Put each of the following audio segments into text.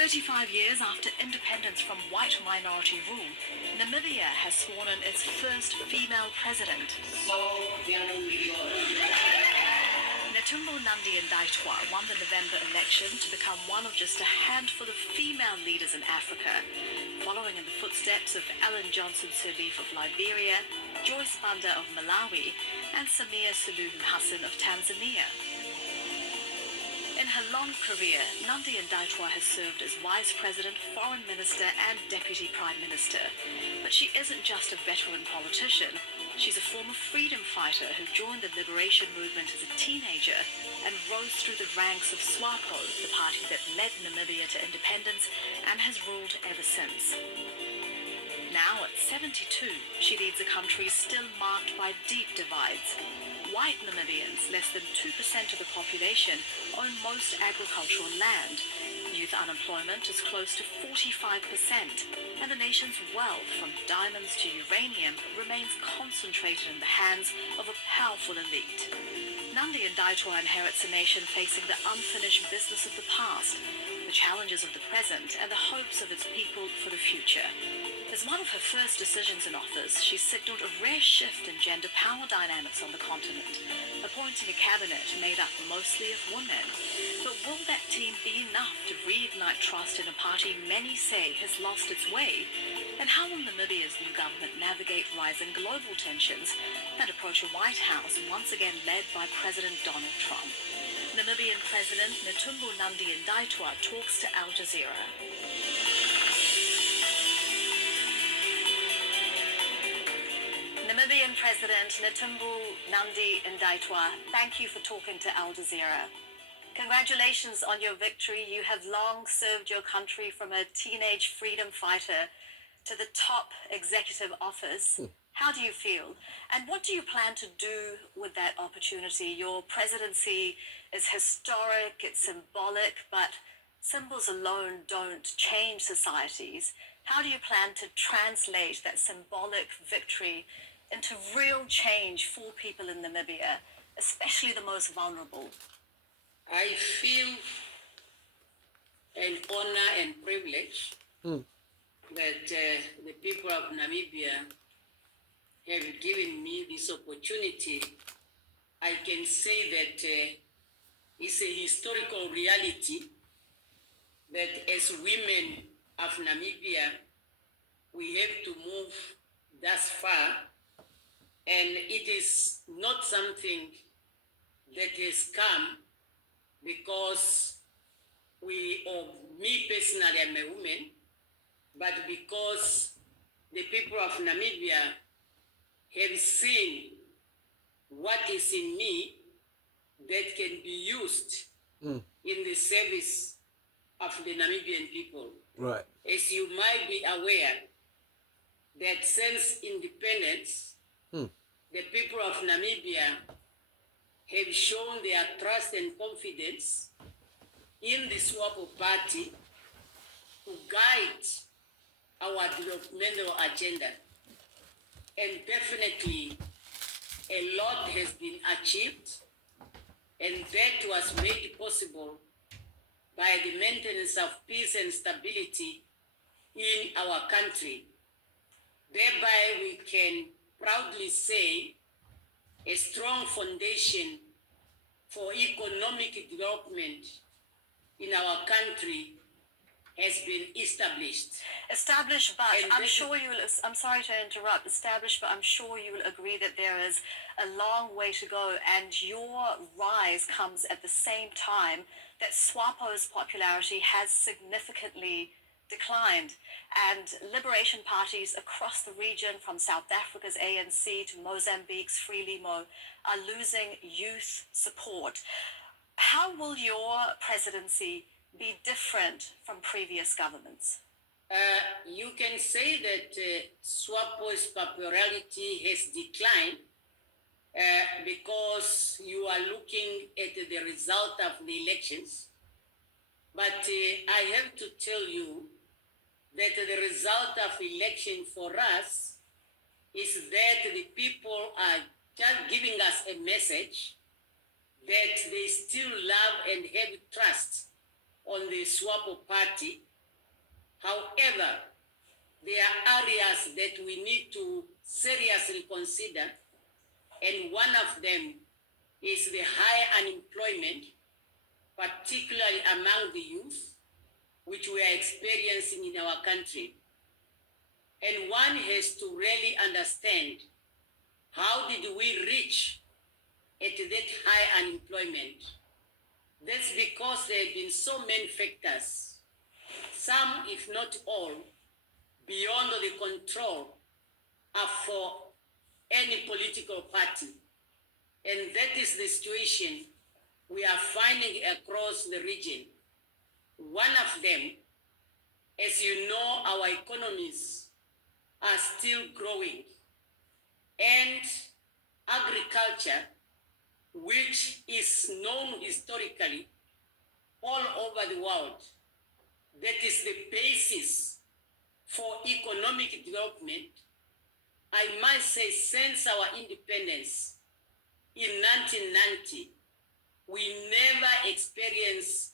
35 years after independence from white minority rule, Namibia has sworn in its first female president. Netumbo Nandi-Ndaitwah won the November election to become one of just a handful of female leaders in Africa, following in the footsteps of Ellen Johnson Sirleaf of Liberia, Joyce Banda of Malawi, and Samia Suluhu Hassan of Tanzania. In her long career, Nandi-Ndaitwah has served as Vice President, Foreign Minister and Deputy Prime Minister. But she isn't just a veteran politician. She's a former freedom fighter who joined the liberation movement as a teenager and rose through the ranks of SWAPO, the party that led Namibia to independence and has ruled ever since. Now, at 72, she leads a country still marked by deep divides. White Namibians, less than 2% of the population, own most agricultural land. Youth unemployment is close to 45%, and the nation's wealth, from diamonds to uranium, remains concentrated in the hands of a powerful elite. Nandi-Ndaitwah inherits a nation facing the unfinished business of the past, the challenges of the present, and the hopes of its people for the future. As one of her first decisions in office, she signaled a rare shift in gender power dynamics on the continent, appointing a cabinet made up mostly of women. But will that team be enough to reignite trust in a party many say has lost its way? And how will Namibia's new government navigate rising global tensions and approach a White House once again led by President Donald Trump? Namibian President Netumbo Nandi-Ndaitwah talks to Al Jazeera. Namibian President Netumbo Nandi-Ndaitwah, thank you for talking to Al Jazeera. Congratulations on your victory. You have long served your country from a teenage freedom fighter to the top executive office. How do you feel? And what do you plan to do with that opportunity? Your presidency is historic, it's symbolic, but symbols alone don't change societies. How do you plan to translate that symbolic victory into real change for people in Namibia, especially the most vulnerable? I feel an honor and privilege that the people of Namibia have given me this opportunity. I can say that it's a historical reality that as women of Namibia, we have to move thus far, and it is not something that has come because or me personally, I'm a woman, but because the people of Namibia have seen what is in me that can be used in the service of the Namibian people. Right. As you might be aware, that since independence, the people of Namibia have shown their trust and confidence in the SWAPO party to guide our developmental agenda. And definitely a lot has been achieved, and that was made possible by the maintenance of peace and stability in our country. Thereby we can proudly say a strong foundation for economic development in our country has been established. But I'm sorry to interrupt, established, but I'm sure you will agree that there is a long way to go, and your rise comes at the same time that SWAPO's popularity has significantly declined, and liberation parties across the region, from South Africa's ANC to Mozambique's Frelimo, are losing youth support. How will your presidency be different from previous governments? You can say that SWAPO's popularity has declined because you are looking at the result of the elections. But I have to tell you that the result of election for us is that the people are just giving us a message that they still love and have trust on the SWAPO party. However, there are areas that we need to seriously consider, and one of them is the high unemployment, particularly among the youth, which we are experiencing in our country. And one has to really understand, how did we reach at that high unemployment? That's because there have been so many factors, some, if not all, beyond the control for any political party. And that is the situation we are finding across the region. One of them, as you know, our economies are still growing, and agriculture, which is known historically all over the world, that is the basis for economic development. I must say, since our independence in 1990, we never experienced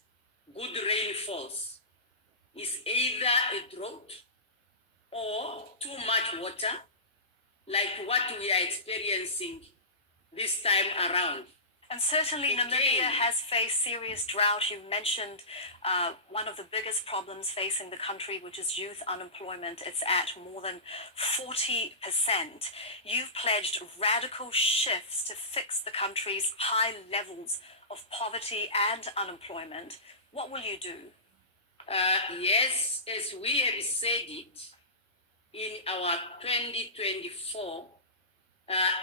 good rainfalls. It's either a drought or too much water, like what we are experiencing this time around. And certainly Again, Namibia has faced serious drought. You mentioned one of the biggest problems facing the country, which is youth unemployment. It's at more than 40%. You've pledged radical shifts to fix the country's high levels of poverty and unemployment. What will you do? Yes, as we have said it in our 2024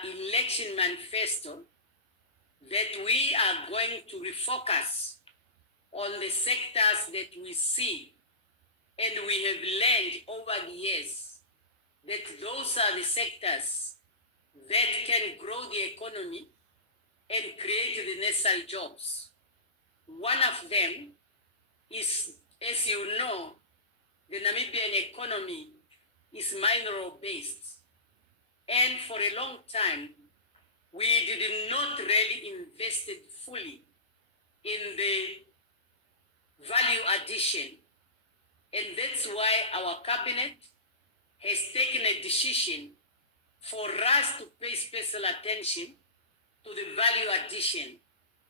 election manifesto, that we are going to refocus on the sectors that we see, and we have learned over the years that those are the sectors that can grow the economy and create the necessary jobs. One of them is, as you know, the Namibian economy is mineral based, and for a long time we did not really invest fully in the value addition. And that's why our cabinet has taken a decision for us to pay special attention to the value addition,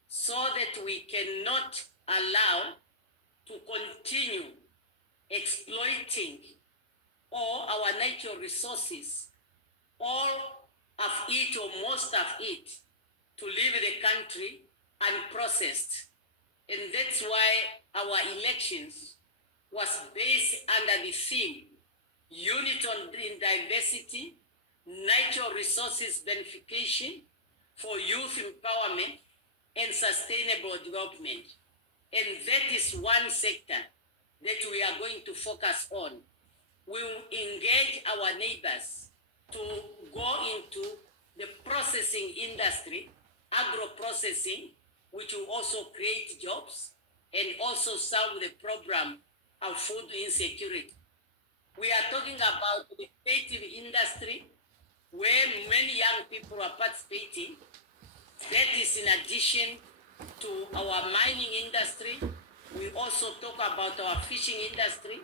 so that we cannot allow to continue exploiting all our natural resources, all of it or most of it, to leave the country unprocessed. And that's why our elections was based under the theme unity in diversity, natural resources beneficiation for youth empowerment and sustainable development. And that is one sector that we are going to focus on. We will engage our neighbors to go into the processing industry, agro-processing, which will also create jobs and also solve the problem of food insecurity. We are talking about the creative industry, where many young people are participating. That is in addition to our mining industry. We also talk about our fishing industry.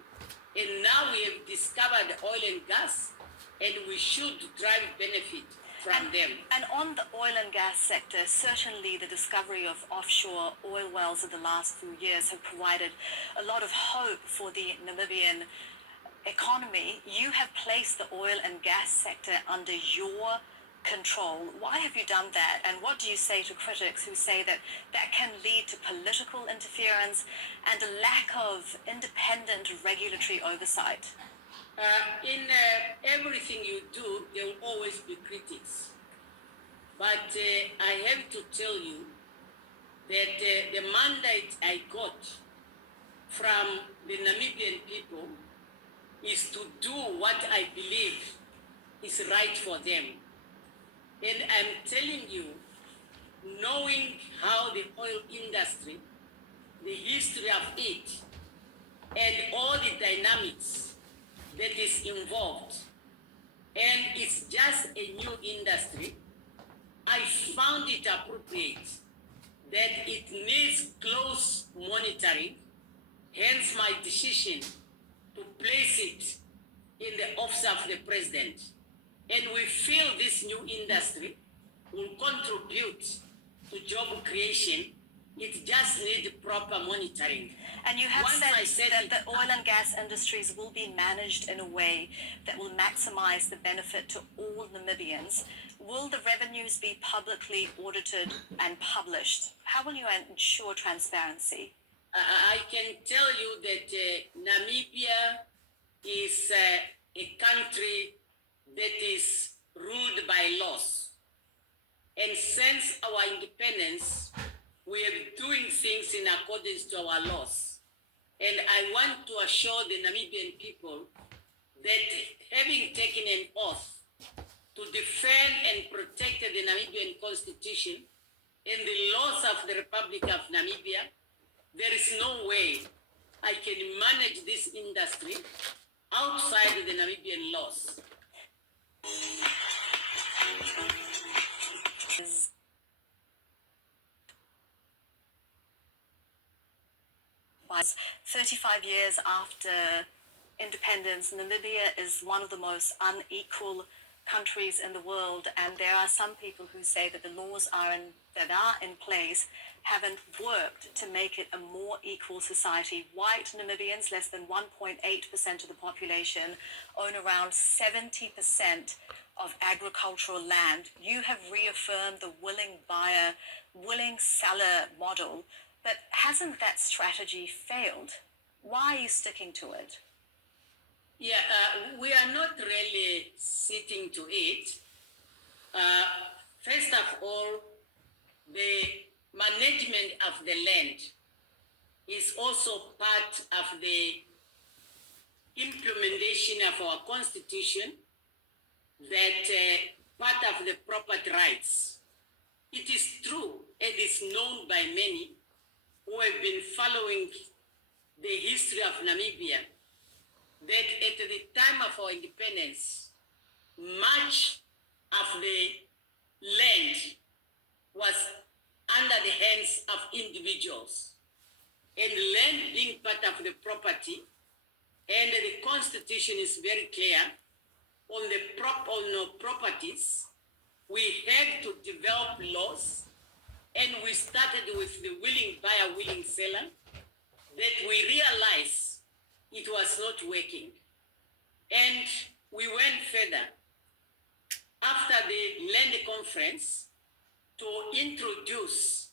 And now we have discovered oil and gas, and we should drive benefit from them. And on the oil and gas sector, certainly the discovery of offshore oil wells in the last few years have provided a lot of hope for the Namibian economy. You have placed the oil and gas sector under your control. Why have you done that? And what do you say to critics who say that that can lead to political interference and a lack of independent regulatory oversight? In everything you do, there will always be critics. But I have to tell you that the mandate I got from the Namibian people is to do what I believe is right for them. And I'm telling you, knowing how the oil industry, the history of it, and all the dynamics that is involved, and it's just a new industry, I found it appropriate that it needs close monitoring, hence my decision to place it in the office of the president. And we feel this new industry will contribute to job creation. It just needs proper monitoring. And you have Once I said said that the oil and gas industries will be managed in a way that will maximize the benefit to all Namibians. Will the revenues be publicly audited and published? How will you ensure transparency? I can tell you that Namibia is a country that is ruled by laws. And since our independence, we are doing things in accordance to our laws. And I want to assure the Namibian people that having taken an oath to defend and protect the Namibian Constitution and the laws of the Republic of Namibia, there is no way I can manage this industry outside the Namibian laws. Was 35 years after independence, Namibia is one of the most unequal countries in the world, and there are some people who say that the laws that are in place haven't worked to make it a more equal society. White Namibians, less than 1.8% of the population, own around 70% of agricultural land. You have reaffirmed the willing buyer, willing seller model, but hasn't that strategy failed? Why are you sticking to it? Yeah, we are not really sitting to it. First of all, the management of the land is also part of the implementation of our constitution, that part of the property rights. It is true and is known by many who have been following the history of Namibia that at the time of our independence, much of the land was under the hands of individuals. And land being part of the property, and the constitution is very clear on the properties, we had to develop laws, and we started with the willing buyer, willing seller, that we realized it was not working. And we went further after the land conference to introduce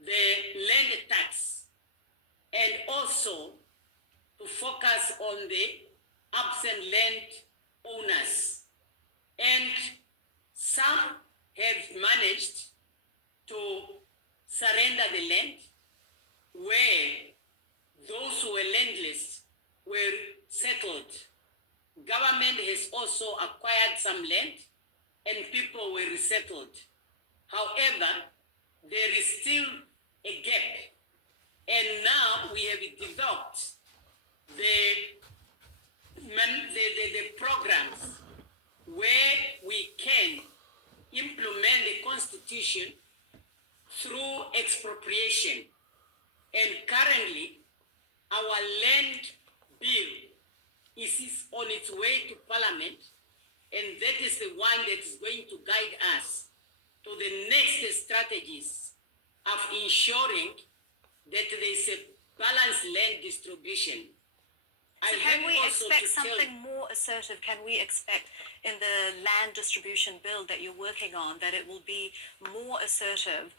the land tax and also to focus on the absent land owners. And some have managed to surrender the land, where those who were landless were settled. Government has also acquired some land and people were resettled. However, there is still a gap. And now we have developed the programs where we can implement the constitution through expropriation. And currently, our land bill is on its way to Parliament, and that is the one that is going to guide us to the next strategies of ensuring that there is a balanced land distribution. So can we expect something more assertive? Can we expect in the land distribution bill that you're working on that it will be more assertive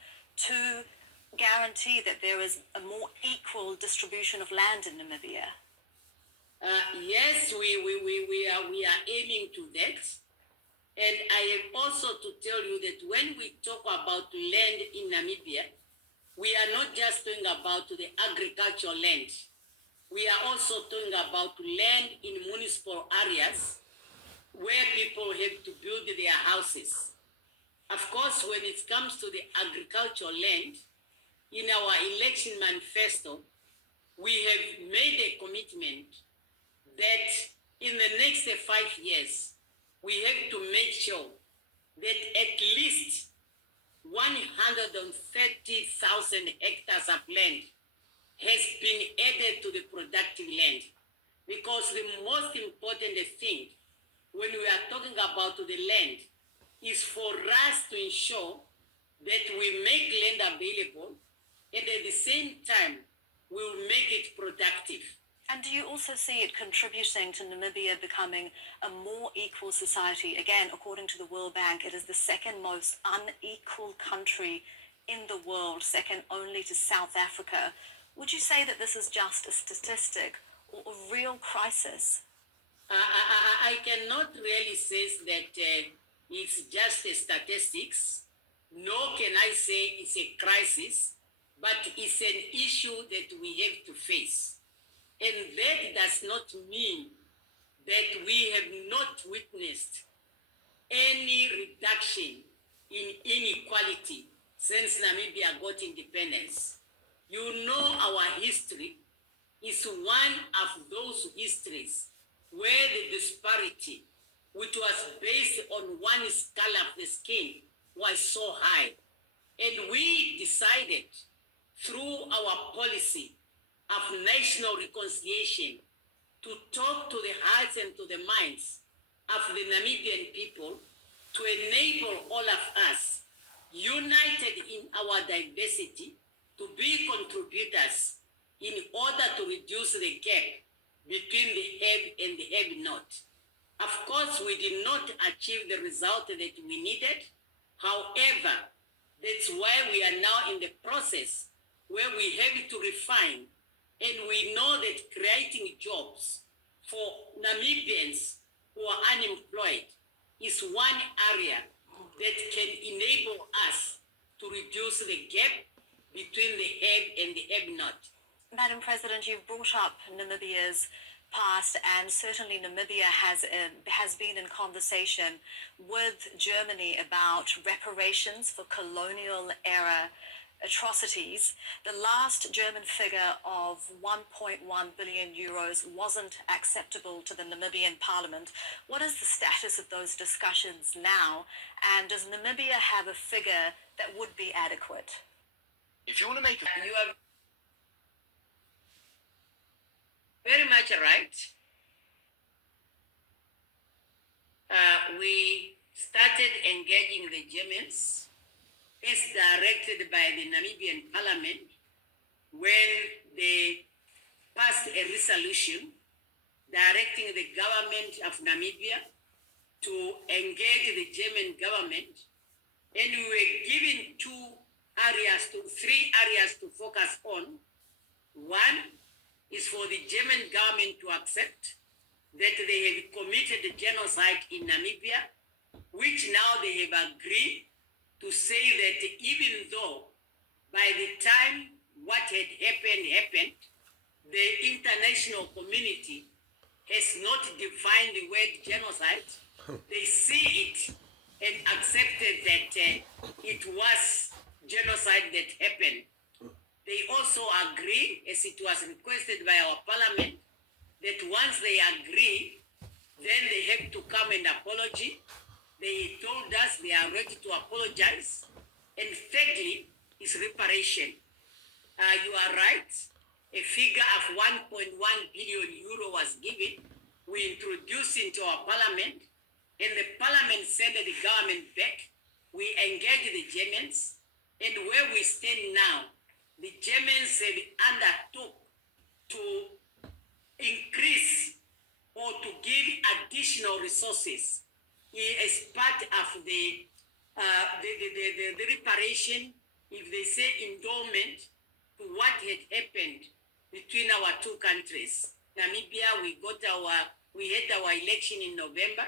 to guarantee that there is a more equal distribution of land in Namibia? Yes, we are aiming to that. And I have also to tell you that when we talk about land in Namibia, we are not just talking about the agricultural land. We are also talking about land in municipal areas where people have to build their houses. Of course, when it comes to the agricultural land, in our election manifesto, we have made a commitment that in the next 5 years, we have to make sure that at least 130,000 hectares of land has been added to the productive land. Because the most important thing when we are talking about the land is for us to ensure that we make land available and at the same time we will make it productive. And do you also see it contributing to Namibia becoming a more equal society? Again, according to the World Bank, it is the second most unequal country in the world, second only to South Africa. Would you say that this is just a statistic or a real crisis? I cannot really say that it's just a statistics, nor can I say it's a crisis, but it's an issue that we have to face. And that does not mean that we have not witnessed any reduction in inequality since Namibia got independence. You know, our history is one of those histories where the disparity, which was based on one's color of the skin, was so high. And we decided through our policy of national reconciliation to talk to the hearts and to the minds of the Namibian people to enable all of us, united in our diversity, to be contributors in order to reduce the gap between the have and the have-not. Of course, we did not achieve the result that we needed. However, that's why we are now in the process where we have to refine, and we know that creating jobs for Namibians who are unemployed is one area that can enable us to reduce the gap between the have and the have-not. Madam President, you've brought up Namibia's past, and certainly Namibia has been in conversation with Germany about reparations for colonial era atrocities. The last German figure of 1.1 billion euros wasn't acceptable to the Namibian parliament. What is the status of those discussions now? And does Namibia have a figure that would be adequate? If you want to make it, you are very much right. We started engaging the Germans as directed by the Namibian parliament when they passed a resolution directing the government of Namibia to engage the German government, and we were given three areas to focus on. One is for the German government to accept that they have committed genocide in Namibia, which now they have agreed to say that even though by the time what had happened, the international community has not defined the word genocide, they see it and accepted that it was genocide that happened. They also agree, as it was requested by our parliament, that once they agree, then they have to come and apology. They told us they are ready to apologize. And thirdly, is reparation. You are right. A figure of 1.1 billion euro was given. We introduced into our parliament, and the parliament sent the government back. We engaged the Germans, and where we stand now, the Germans have undertook to increase or to give additional resources as part of the reparation, if they say endowment, to what had happened between our two countries. Namibia, we had our election in November,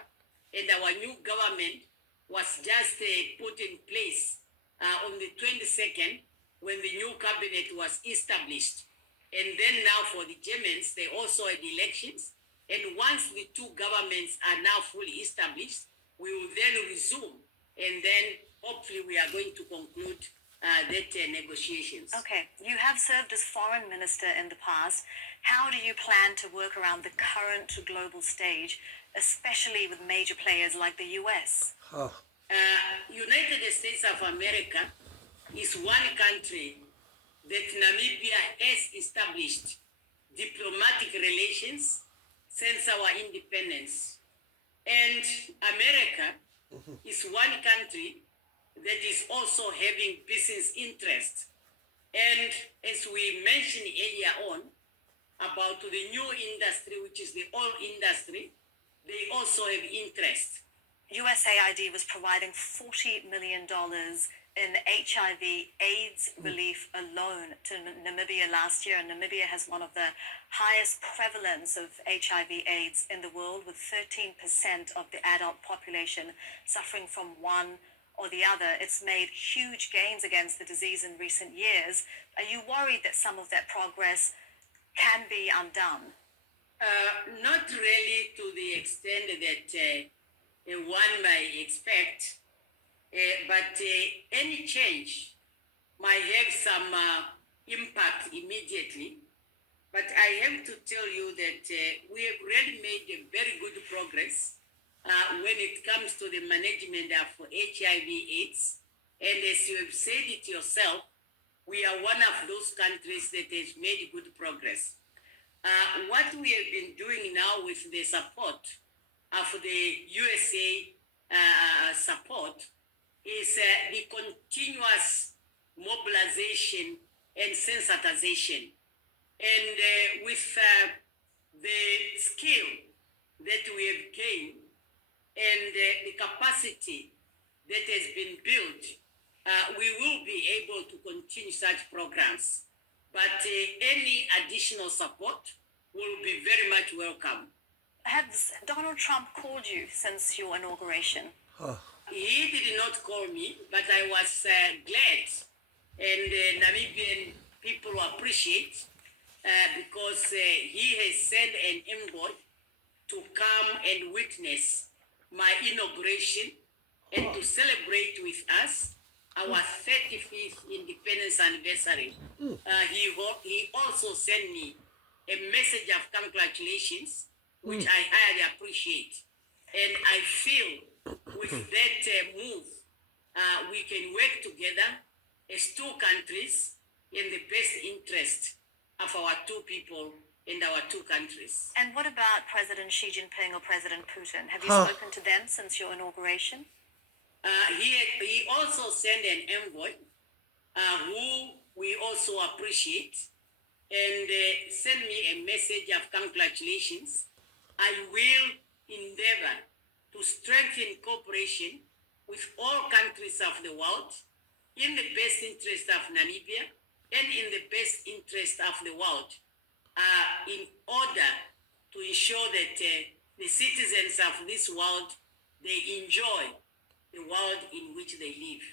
and our new government was just put in place on the 22nd when the new cabinet was established. And then now for the Germans, they also had elections. And once the two governments are now fully established, we will then resume. And then hopefully we are going to conclude that negotiations. Okay, you have served as foreign minister in the past. How do you plan to work around the current global stage, especially with major players like the US? United States of America is one country that Namibia has established diplomatic relations since our independence. And America is one country that is also having business interests. And as we mentioned earlier on about the new industry, which is the oil industry, they also have interest. USAID was providing $40 million in HIV AIDS relief alone to Namibia last year. And Namibia has one of the highest prevalence of HIV AIDS in the world, with 13% of the adult population suffering from one or the other. It's made huge gains against the disease in recent years. Are you worried that some of that progress can be undone? Not really to the extent that one might expect, but any change might have some impact immediately. But I have to tell you that we have really made a very good progress when it comes to the management of HIV/AIDS. And as you have said it yourself, we are one of those countries that has made good progress. What we have been doing now with the support of the USA support is the continuous mobilization and sensitization. And with the skill that we have gained and the capacity that has been built, we will be able to continue such programs. But any additional support will be very much welcome. Has Donald Trump called you since your inauguration? He did not call me, but I was glad, and Namibian people appreciate because he has sent an envoy to come and witness my inauguration and to celebrate with us our 35th independence anniversary. He also sent me a message of congratulations, which I highly appreciate. And I feel with that move, we can work together as two countries in the best interest of our two people and our two countries. And what about President Xi Jinping or President Putin? Have you spoken to them since your inauguration? He also sent an envoy who we also appreciate and send me a message of congratulations. I will endeavor to strengthen cooperation with all countries of the world in the best interest of Namibia and in the best interest of the world in order to ensure that the citizens of this world, they enjoy the world in which they live.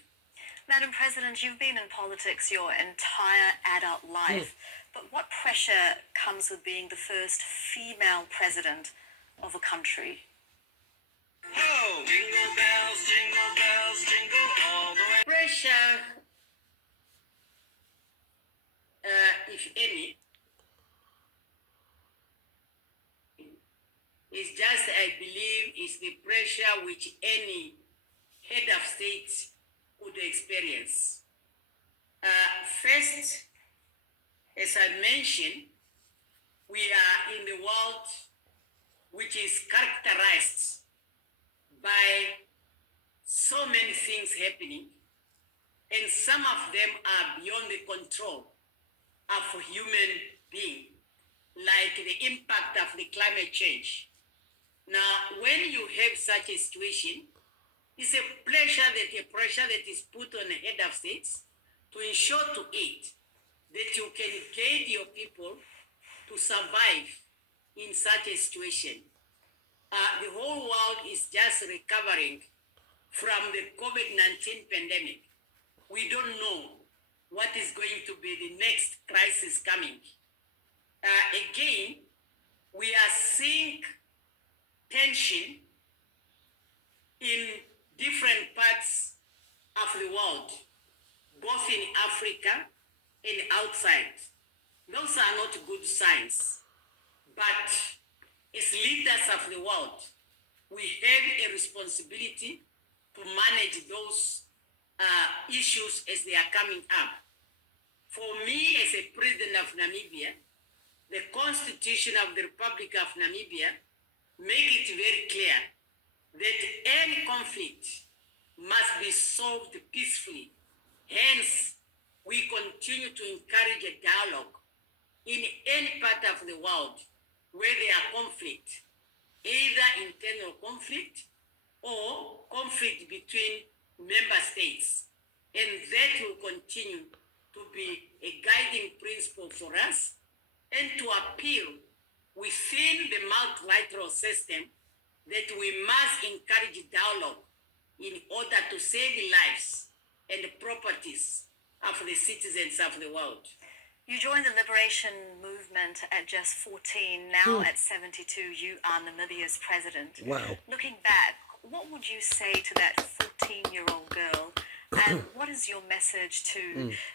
Madam President, you've been in politics your entire adult life, but what pressure comes with being the first female president of a country? Oh, jingle bells, jingle all the way. Pressure, if any, is just, I believe, is the pressure which any head of state would experience. First, as I mentioned, we are in the world which is characterized by so many things happening, and some of them are beyond the control of a human being, like the impact of the climate change. Now, when you have such a situation, it's a pressure that is put on the head of states to ensure to it that you can guide your people to survive in such a situation. The whole world is just recovering from the COVID-19 pandemic. We don't know what is going to be the next crisis coming. Again, we are seeing tension in different parts of the world, both in Africa and outside. Those are not good signs. But as leaders of the world, we have a responsibility to manage those issues as they are coming up. For me, as a president of Namibia, the Constitution of the Republic of Namibia make it very clear that any conflict must be solved peacefully. Hence, we continue to encourage a dialogue in any part of the world where there are conflict, either internal conflict or conflict between member states. And that will continue to be a guiding principle for us and to appeal within the multilateral system that we must encourage dialogue in order to save lives and properties of the citizens of the world. You joined the liberation movement at just 14. Now at 72, you are Namibia's president. Wow. Looking back, what would you say to that 14-year-old girl? And what is your message to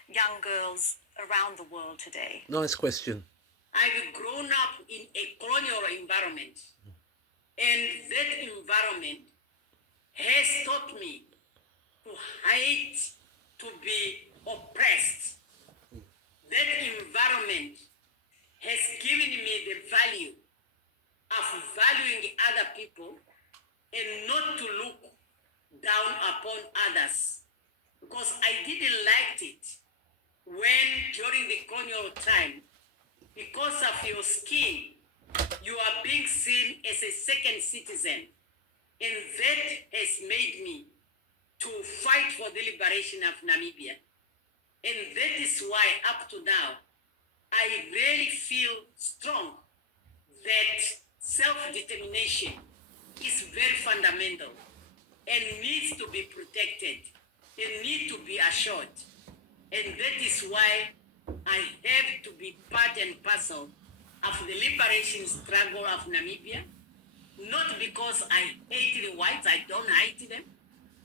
young girls around the world today? Nice question. I've grown up in a colonial environment, and that environment has taught me to hate, to be oppressed. That environment has given me the value of valuing other people and not to look down upon others, because I didn't like it when during the colonial time, because of your skin, you are being seen as a second citizen. And that has made me to fight for the liberation of Namibia. And that is why up to now, I really feel strong that self-determination is very fundamental and needs to be protected and need to be assured. And that is why I have to be part and parcel of the liberation struggle of Namibia, not because I hate the whites, I don't hate them.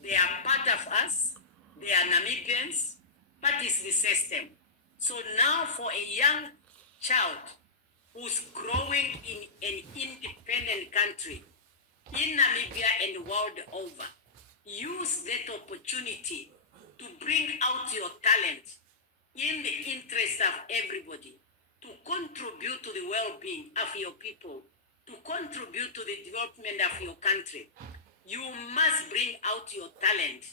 They are part of us, they are Namibians, but it's the system. So now for a young child who's growing in an independent country, in Namibia and the world over, use that opportunity to bring out your talent in the interest of everybody, to contribute to the well-being of your people, to contribute to the development of your country. You must bring out your talent.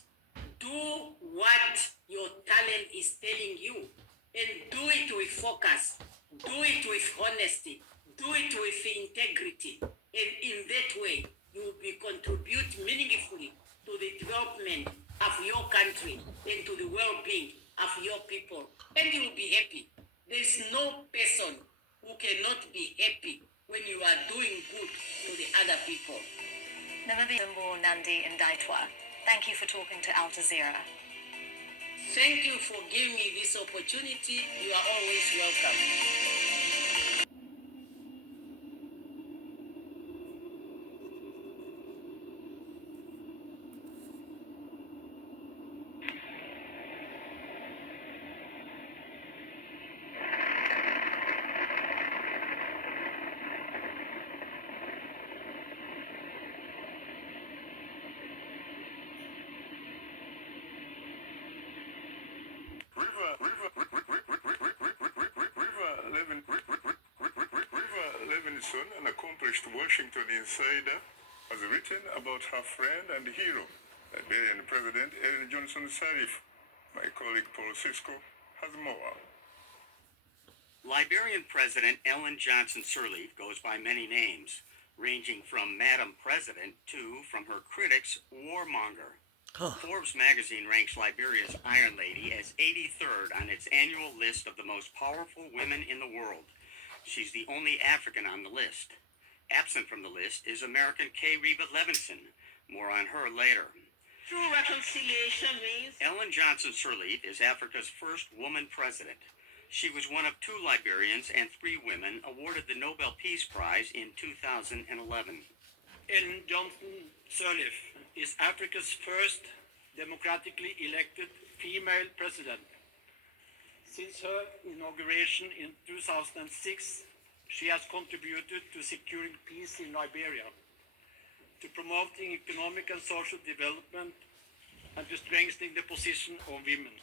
Do what your talent is telling you, and do it with focus, do it with honesty, do it with integrity. And in that way, you will be contribute meaningfully to the development of your country and to the well-being of your people. And you will be happy. There is no person who cannot be happy when you are doing good to the other people. Namibia Nandi Ndaitwa, thank you for talking to Al Jazeera. Thank you for giving me this opportunity. You are always welcome. Levinson, an accomplished Washington insider, has written about her friend and hero, Liberian President Ellen Johnson Sirleaf. My colleague Paul Cisco has more. Liberian President Ellen Johnson Sirleaf goes by many names, ranging from Madam President to, from her critics, warmonger. Forbes magazine ranks Liberia's Iron Lady as 83rd on its annual list of the most powerful women in the world. She's the only African on the list. Absent from the list is American K. Reba Levinson. More on her later. True reconciliation means Ellen Johnson Sirleaf is Africa's first woman president. She was one of 2 Liberians and 3 women awarded the Nobel Peace Prize in 2011. Ellen Johnson Sirleaf is Africa's first democratically elected female president. Since her inauguration in 2006, she has contributed to securing peace in Liberia. to promoting economic and social development and to strengthening the position of women.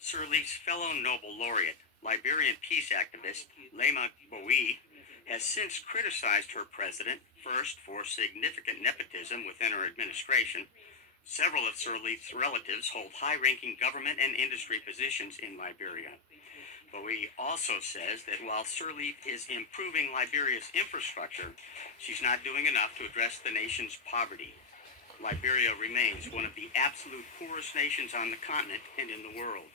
Sirleaf's fellow Nobel laureate, Liberian peace activist Lema Bowie, has since criticized her president, first for significant nepotism within her administration. Several of Sirleaf's relatives hold high-ranking government and industry positions in Liberia. Bowie also says that while Sirleaf is improving Liberia's infrastructure, she's not doing enough to address the nation's poverty. Liberia remains one of the absolute poorest nations on the continent and in the world.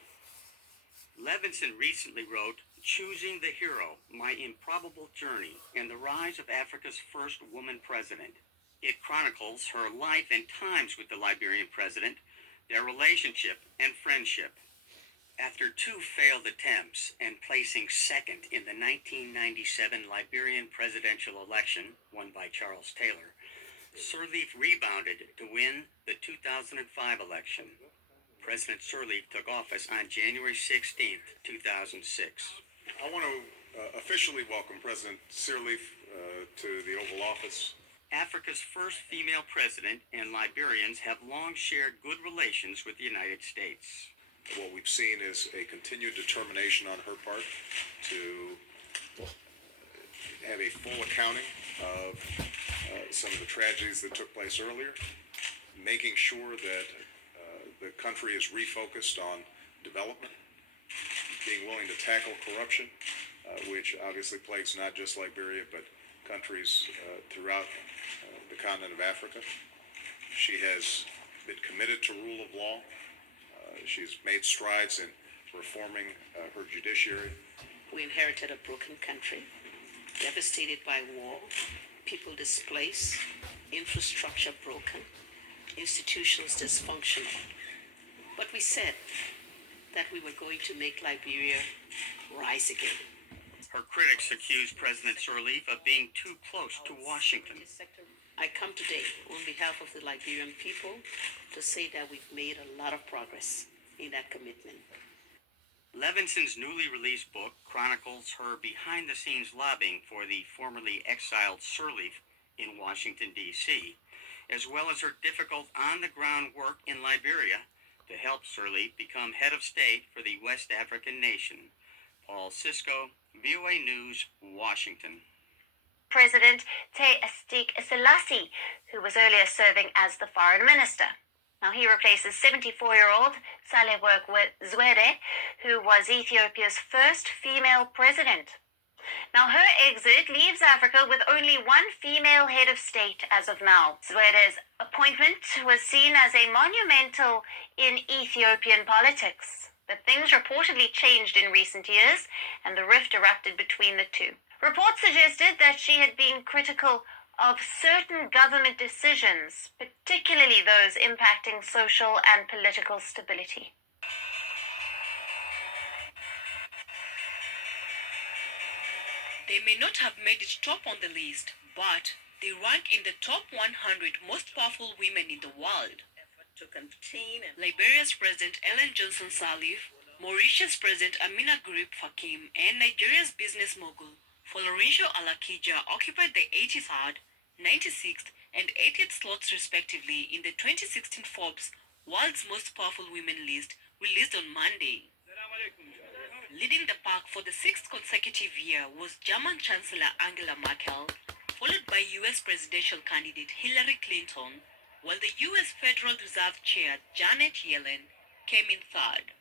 Levinson recently wrote Choosing the Hero, My Improbable Journey and the Rise of Africa's First Woman President. It chronicles her life and times with the Liberian president, their relationship and friendship. After two failed attempts and placing second in the 1997 Liberian presidential election, won by Charles Taylor, Sirleaf rebounded to win the 2005 election. President Sirleaf took office on January 16, 2006. I want to officially welcome President Sirleaf to the Oval Office. Africa's first female president and Liberians have long shared good relations with the United States. What we've seen is a continued determination on her part to have a full accounting of some of the tragedies that took place earlier, making sure that the country is refocused on development, being willing to tackle corruption, which obviously plagues not just Liberia, but countries throughout the continent of Africa. She has been committed to rule of law. She's made strides in reforming her judiciary. We inherited a broken country, devastated by war, people displaced, infrastructure broken, institutions dysfunctional. But we said that we were going to make Liberia rise again. Her critics accused President Sirleaf of being too close to Washington. I come today on behalf of the Liberian people to say that we've made a lot of progress in that commitment. Levinson's newly released book chronicles her behind-the-scenes lobbying for the formerly exiled Sirleaf in Washington, D.C., as well as her difficult on-the-ground work in Liberia to help Sirleaf become head of state for the West African nation. Paul Sisko, VOA News, Washington. President Astic Selassie, who was earlier serving as the foreign minister. Now he replaces 74-year-old Sahle-Work Zewde, who was Ethiopia's first female president. Now her exit leaves Africa with only one female head of state as of now. Zwewde's appointment was seen as a monumental in Ethiopian politics. But things reportedly changed in recent years, and the rift erupted between the two. Reports suggested that she had been critical of certain government decisions, particularly those impacting social and political stability. They may not have made it top on the list, but they rank in the top 100 most powerful women in the world. To contain and Liberia's President Ellen Johnson Sirleaf, Mauritius President Amina Gurib Fakim, and Nigeria's business mogul Florencio Alakija occupied the 83rd, 96th, and 80th slots respectively in the 2016 Forbes World's Most Powerful Women list released on Monday. Leading the pack for the sixth consecutive year was German Chancellor Angela Merkel, followed by US presidential candidate Hillary Clinton, while the US Federal Reserve Chair Janet Yellen came in third.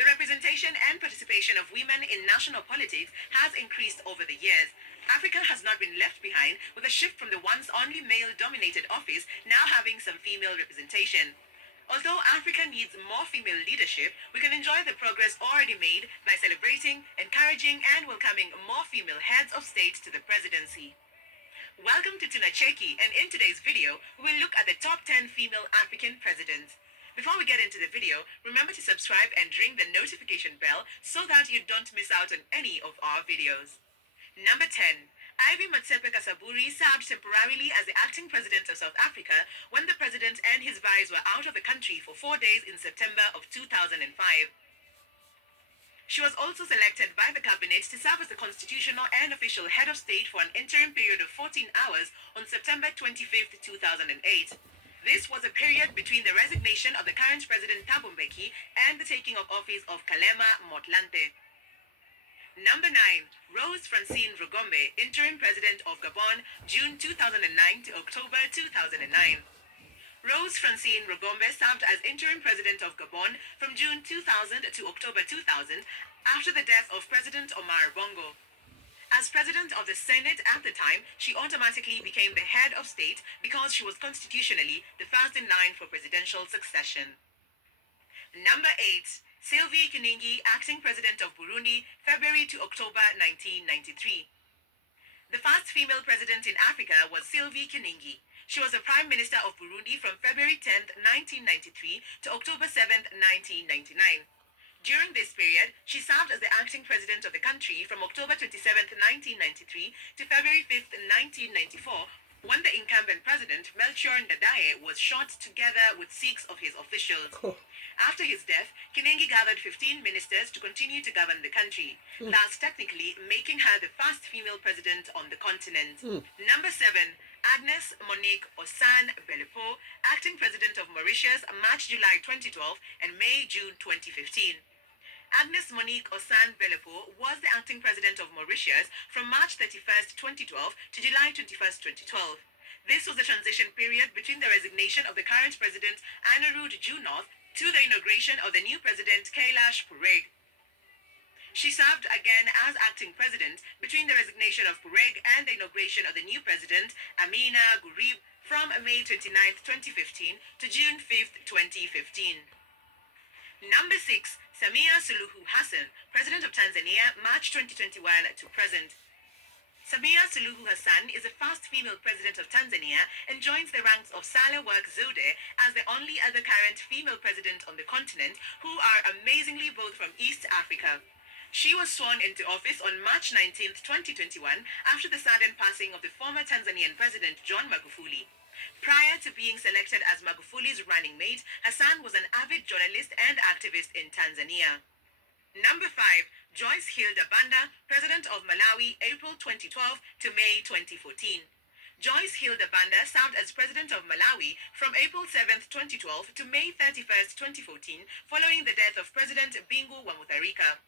The representation and participation of women in national politics has increased over the years. Africa has not been left behind, with a shift from the once only male-dominated office now having some female representation. Although Africa needs more female leadership, we can enjoy the progress already made by celebrating, encouraging, and welcoming more female heads of state to the presidency. Welcome to Tunacheki, and in today's video, we will look at the top 10 female African presidents. Before we get into the video, remember to subscribe and ring the notification bell so that you don't miss out on any of our videos. Number 10. Ivy Motsepe-Cassaburi served temporarily as the acting president of South Africa when the president and his vice were out of the country for 4 days in September of 2005. She was also selected by the cabinet to serve as the constitutional and official head of state for an interim period of 14 hours on September 25th, 2008. This was a period between the resignation of the current president Thabo Mbeki and the taking of office of Kalema Motlanthe. Number 9. Rose Francine Rugombe, interim president of Gabon, June 2009 to October 2009. Rose Francine Rugombe served as interim president of Gabon from June 2000 to October 2000 after the death of President Omar Bongo. As president of the Senate at the time, she automatically became the head of state because she was constitutionally the first in line for presidential succession. Number 8. Sylvie Kiningi, acting president of Burundi, February to October 1993. The first female president in Africa was Sylvie Kiningi. She was the Prime Minister of Burundi from February 10, 1993 to October 7, 1999. During this period, she served as the acting president of the country from October 27, 1993 to February 5, 1994, when the incumbent president, Melchior Ndadaye, was shot together with 6 of his officials. After his death, Kiningi gathered 15 ministers to continue to govern the country, thus technically making her the first female president on the continent. Number 7. Agnes Monique Osan Belepo, acting president of Mauritius, March-July 2012 and May-June 2015. Agnes Monique Osan Belepo was the acting president of Mauritius from March 31st, 2012 to July 21st, 2012. This was the transition period between the resignation of the current president, Anirudh Junoth, to the inauguration of the new president, Kailash Pureg. She served again as acting president between the resignation of Pureg and the inauguration of the new president, Amina Gurib, from May 29, 2015 to June 5, 2015. Number 6. Samia Suluhu Hassan, President of Tanzania, March 2021 to present. Samia Suluhu Hassan is the first female president of Tanzania and joins the ranks of Sahle-Work Zewde as the only other current female president on the continent who are amazingly both from East Africa. She was sworn into office on March 19, 2021, after the sudden passing of the former Tanzanian president John Magufuli. Prior to being selected as Magufuli's running mate, Hassan was an avid journalist and activist in Tanzania. Number 5. Joyce Hilda Banda, President of Malawi, April 2012 to May 2014. Joyce Hilda Banda served as President of Malawi from April 7, 2012 to May 31, 2014, following the death of President Bingu wa Mutharika.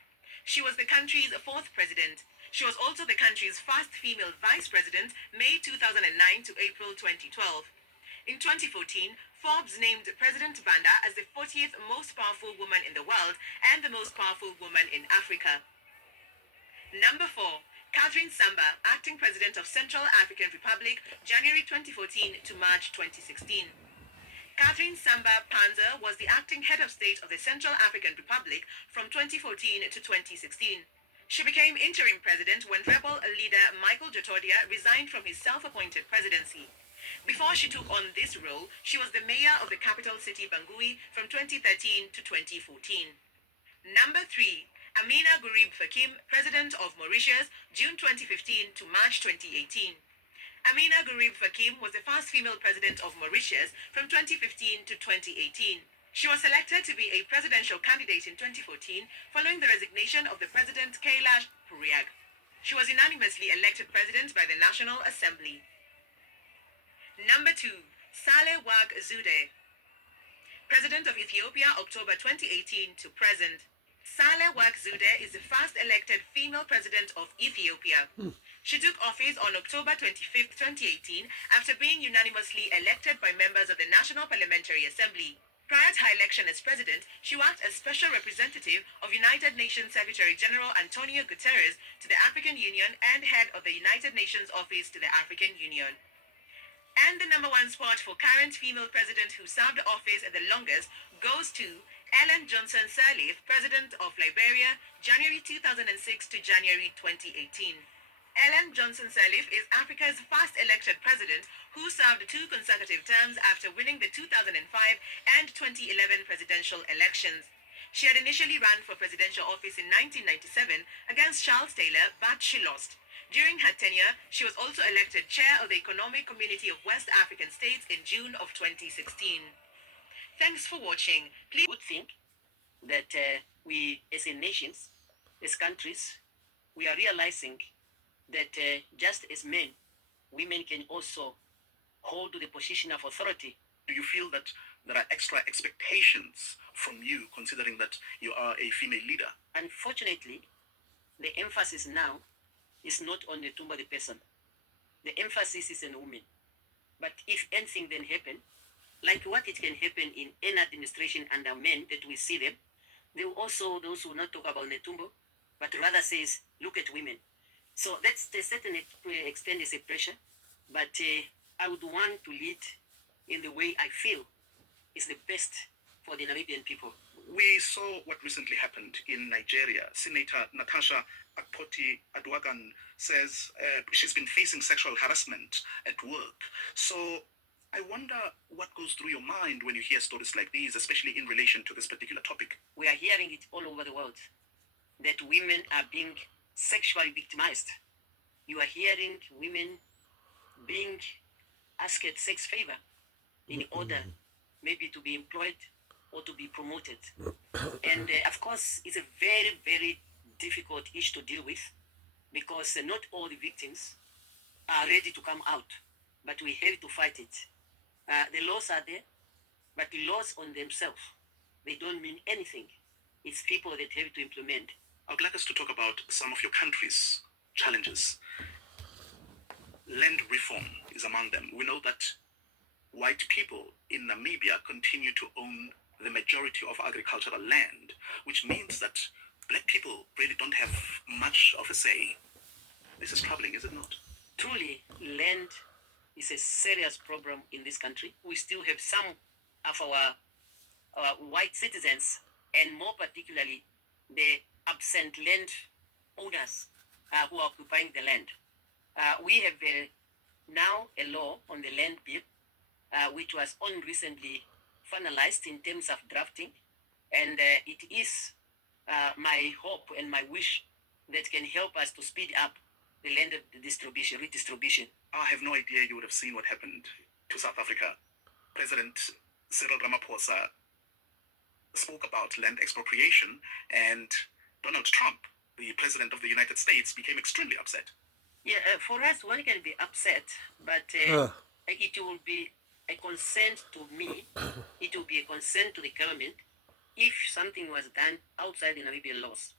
She was the country's 4th president. She was also the country's first female vice president, May 2009 to April 2012. In 2014, Forbes named President Banda as the 40th most powerful woman in the world and the most powerful woman in Africa. Number 4. Catherine Samba, acting president of Central African Republic, January 2014 to March 2016. Catherine Samba Panza was the acting head of state of the Central African Republic from 2014 to 2016. She became interim president when rebel leader Michael Jotodia resigned from his self-appointed presidency. Before she took on this role, she was the mayor of the capital city Bangui from 2013 to 2014. Number 3. Amina Gurib Fakim, president of Mauritius, June 2015 to March 2018. Amina Gurib Fakim was the first female president of Mauritius from 2015 to 2018. She was selected to be a presidential candidate in 2014 following the resignation of the president Kailash Pureg. She was unanimously elected president by the National Assembly. Number 2. Sahle-Work Zewde, President of Ethiopia, October 2018 to present. Sahle-Work Zewde is the first elected female president of Ethiopia. She took office on October 25, 2018, after being unanimously elected by members of the National Parliamentary Assembly. Prior to her election as president, she worked as special representative of United Nations Secretary General Antonio Guterres to the African Union and head of the United Nations Office to the African Union. And the number 1 spot for current female president who served office the longest goes to Ellen Johnson Sirleaf, President of Liberia, January 2006 to January 2018. Ellen Johnson Sirleaf is Africa's first elected president who served 2 consecutive terms after winning the 2005 and 2011 presidential elections. She had initially run for presidential office in 1997 against Charles Taylor, but she lost. During her tenure, she was also elected chair of the Economic Community of West African States in June of 2016. Thanks for watching. Please Would think that we, as a nations, as countries, we are realizing that just as men, women can also hold the position of authority. Do you feel that there are extra expectations from you, considering that you are a female leader? Unfortunately, the emphasis now is not on the Tumba the person. The emphasis is on women. But if anything then happen, like what it can happen in any administration under men that we see them, they will also, those who will not talk about Netumbo, but rather says, look at women. So that's to a certain extent is a pressure, but I would want to lead in the way I feel is the best for the Namibian people. We saw what recently happened in Nigeria. Senator Natasha Akpoti-Adwagan says she's been facing sexual harassment at work. So I wonder what goes through your mind when you hear stories like these, especially in relation to this particular topic. We are hearing it all over the world, that women are being sexually victimized. You are hearing women being asked sex favor in order maybe to be employed or to be promoted. And of course, it's a very, very difficult issue to deal with because not all the victims are ready to come out, but we have to fight it. The laws are there, but the laws on themselves, they don't mean anything. It's people that have to implement. I would like us to talk about some of your country's challenges. Land reform is among them. We know that white people in Namibia continue to own the majority of agricultural land, which means that black people really don't have much of a say. This is troubling, is it not? Truly, land is a serious problem in this country. We still have some of our white citizens, and more particularly the absent land owners who are occupying the land. We have now a law on the land bill, which was only recently finalized in terms of drafting, and it is my hope and my wish that can help us to speed up the land redistribution. I have no idea you would have seen what happened to South Africa. President Cyril Ramaphosa spoke about land expropriation, and Donald Trump, the president of the United States, became extremely upset. Yeah, for us, one can be upset, but it will be a concern to me, it will be a concern to the government if something was done outside the Namibian laws.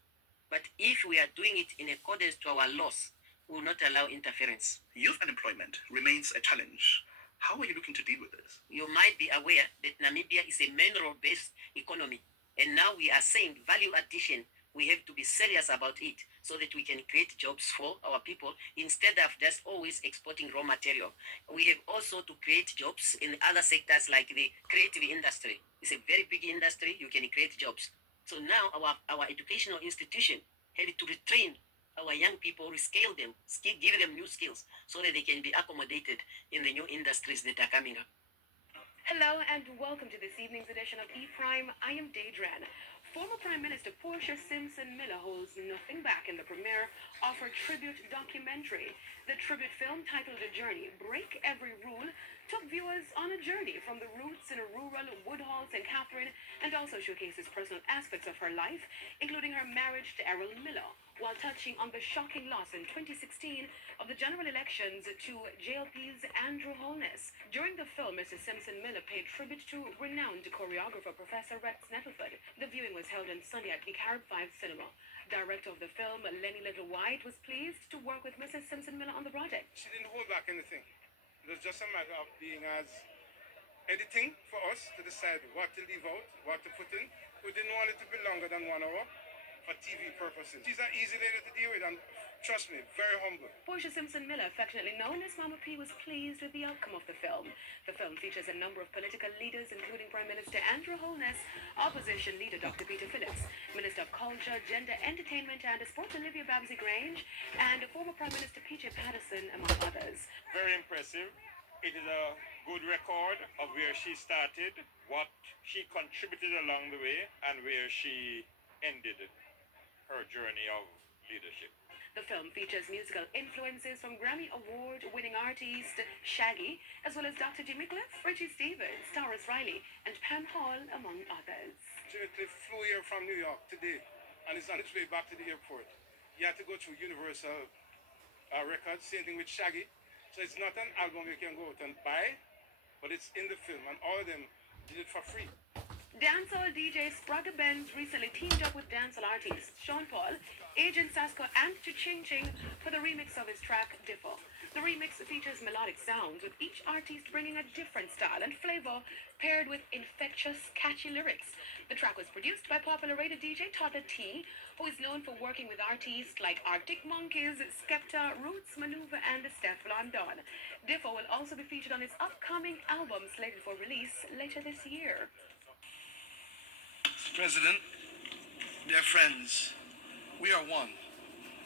But if we are doing it in accordance to our laws, we will not allow interference. Youth unemployment remains a challenge. How are you looking to deal with this? You might be aware that Namibia is a mineral-based economy, and now we are saying value addition. We have to be serious about it so that we can create jobs for our people instead of just always exporting raw material. We have also to create jobs in other sectors like the creative industry. It's a very big industry. You can create jobs. So now our educational institution have to retrain our young people, rescale them, give them new skills so that they can be accommodated in the new industries that are coming up. Hello and welcome to this evening's edition of E-Prime. I am Daedran. Former Prime Minister Portia Simpson Miller holds nothing back in the premiere of her tribute documentary. The tribute film, titled A Journey, Break Every Rule, took viewers on a journey from the roots in a rural Woodhall, St. Catherine, and also showcases personal aspects of her life, including her marriage to Errol Miller, while touching on the shocking loss in 2016 of the general elections to JLP's Andrew Holness. During the film, Mrs. Simpson Miller paid tribute to renowned choreographer Professor Rex Nettleford. The viewing was held on Sunday at the Carib 5 Cinema. Director of the film, Lenny Little-White, was pleased to work with Mrs. Simpson Miller on the project. She didn't hold back anything. It was just a matter of being as editing for us to decide what to leave out, what to put in. We didn't want it to be longer than 1 hour for TV purposes. She's an easy lady to deal with, and trust me, very humble. Portia Simpson Miller, affectionately known as Mama P, was pleased with the outcome of the film. The film features a number of political leaders, including Prime Minister Andrew Holness, Opposition Leader Dr. Peter Phillips, Minister of Culture, Gender, Entertainment and Sport Olivia Babsy-Grange, and former Prime Minister P.J. Patterson, among others. Very impressive. It is a good record of where she started, what she contributed along the way, and where she ended her journey of leadership. The film features musical influences from Grammy Award-winning artist Shaggy, as well as Dr. Jimmy Cliff, Richie Stevens, Taurus Riley, and Pam Hall, among others. She flew here from New York today and it's on its way back to the airport. You had to go through Universal Records, same thing with Shaggy. So it's not an album you can go out and buy, but it's in the film, and all of them did it for free. Dancehall DJ Spragga Benz recently teamed up with dancehall artist Sean Paul, Agent Sasko, and Ching Ching for the remix of his track Diffo. The remix features melodic sounds, with each artist bringing a different style and flavor paired with infectious, catchy lyrics. The track was produced by popular rated DJ Toddler T, who is known for working with artists like Arctic Monkeys, Skepta, Roots Maneuver, and Stefflon Don. Diffo will also be featured on his upcoming album slated for release later this year. President, dear friends, we are one,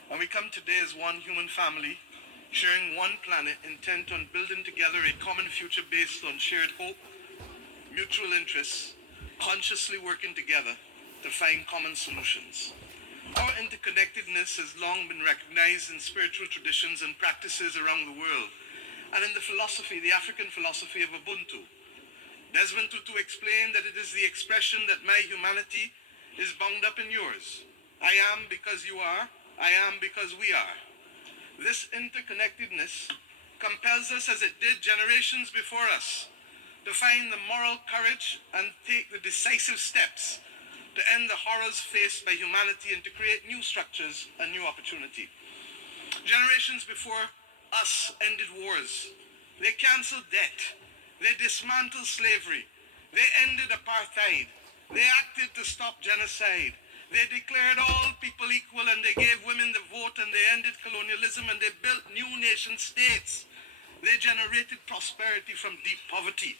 and we come today as one human family, sharing one planet, intent on building together a common future based on shared hope, mutual interests, consciously working together to find common solutions. Our interconnectedness has long been recognized in spiritual traditions and practices around the world, and in the philosophy, the African philosophy of Ubuntu. Desmond Tutu explained that it is the expression that my humanity is bound up in yours. I am because you are, I am because we are. This interconnectedness compels us, as it did generations before us, to find the moral courage and take the decisive steps to end the horrors faced by humanity and to create new structures and new opportunity. Generations before us ended wars. They canceled debt. They dismantled slavery. They ended apartheid. They acted to stop genocide. They declared all people equal, and they gave women the vote, and they ended colonialism, and they built new nation states. They generated prosperity from deep poverty.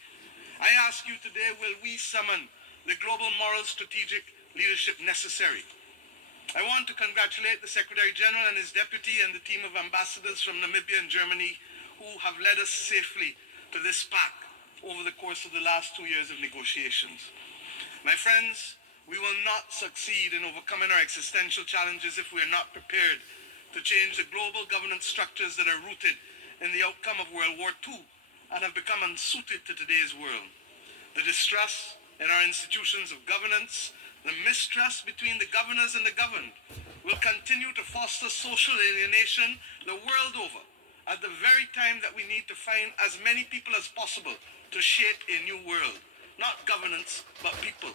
I ask you today, will we summon the global moral strategic leadership necessary? I want to congratulate the Secretary General and his deputy and the team of ambassadors from Namibia and Germany who have led us safely to this pact over the course of the last 2 years of negotiations. My friends, we will not succeed in overcoming our existential challenges if we are not prepared to change the global governance structures that are rooted in the outcome of World War II and have become unsuited to today's world. The distrust in our institutions of governance, the mistrust between the governors and the governed, will continue to foster social alienation the world over, at the very time that we need to find as many people as possible to shape a new world, not governance, but people.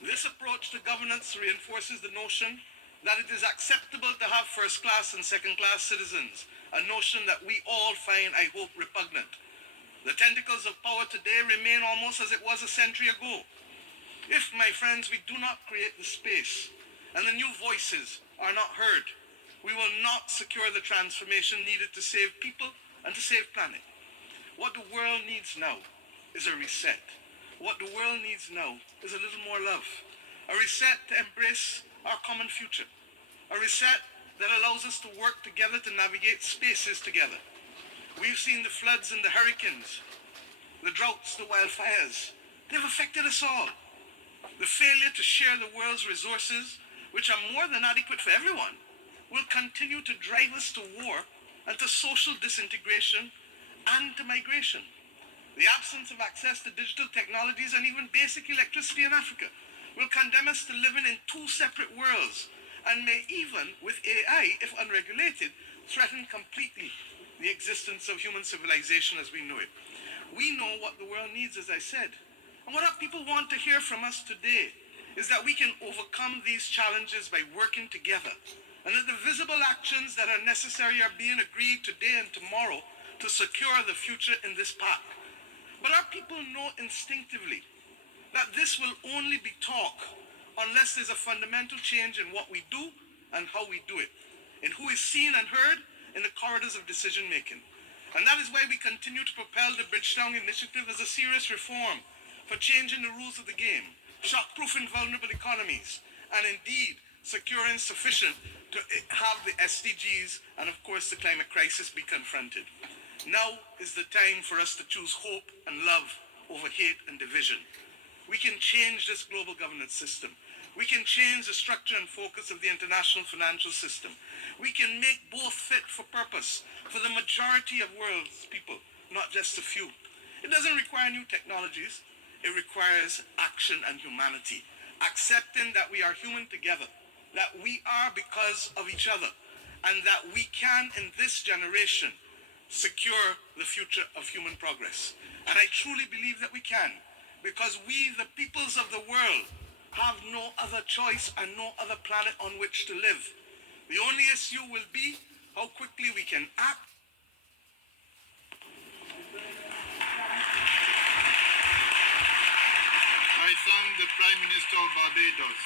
This approach to governance reinforces the notion that it is acceptable to have first-class and second-class citizens, a notion that we all find, I hope, repugnant. The tentacles of power today remain almost as it was a century ago. If, my friends, we do not create the space and the new voices are not heard, we will not secure the transformation needed to save people and to save planet. What the world needs now is a reset. What the world needs now is a little more love. A reset to embrace our common future. A reset that allows us to work together to navigate spaces together. We've seen the floods and the hurricanes, the droughts, the wildfires. They've affected us all. The failure to share the world's resources, which are more than adequate for everyone, will continue to drive us to war and to social disintegration and to migration. The absence of access to digital technologies and even basic electricity in Africa will condemn us to living in two separate worlds and may even, with AI, if unregulated, threaten completely the existence of human civilization as we know it. We know what the world needs, as I said. And what our people want to hear from us today is that we can overcome these challenges by working together, and that the visible actions that are necessary are being agreed today and tomorrow to secure the future in this pact. But our people know instinctively that this will only be talk unless there's a fundamental change in what we do and how we do it, in who is seen and heard in the corridors of decision making. And that is why we continue to propel the Bridgetown Initiative as a serious reform for changing the rules of the game, shock-proofing vulnerable economies, and indeed securing sufficient to have the SDGs and of course the climate crisis be confronted. Now is the time for us to choose hope and love over hate and division. We can change this global governance system. We can change the structure and focus of the international financial system. We can make both fit for purpose for the majority of world's people, not just a few. It doesn't require new technologies. It requires action and humanity, accepting that we are human together, that we are because of each other, and that we can, in this generation, secure the future of human progress. And I truly believe that we can, because we, the peoples of the world, have no other choice and no other planet on which to live. The only issue will be how quickly we can act. I thank the Prime Minister of Barbados,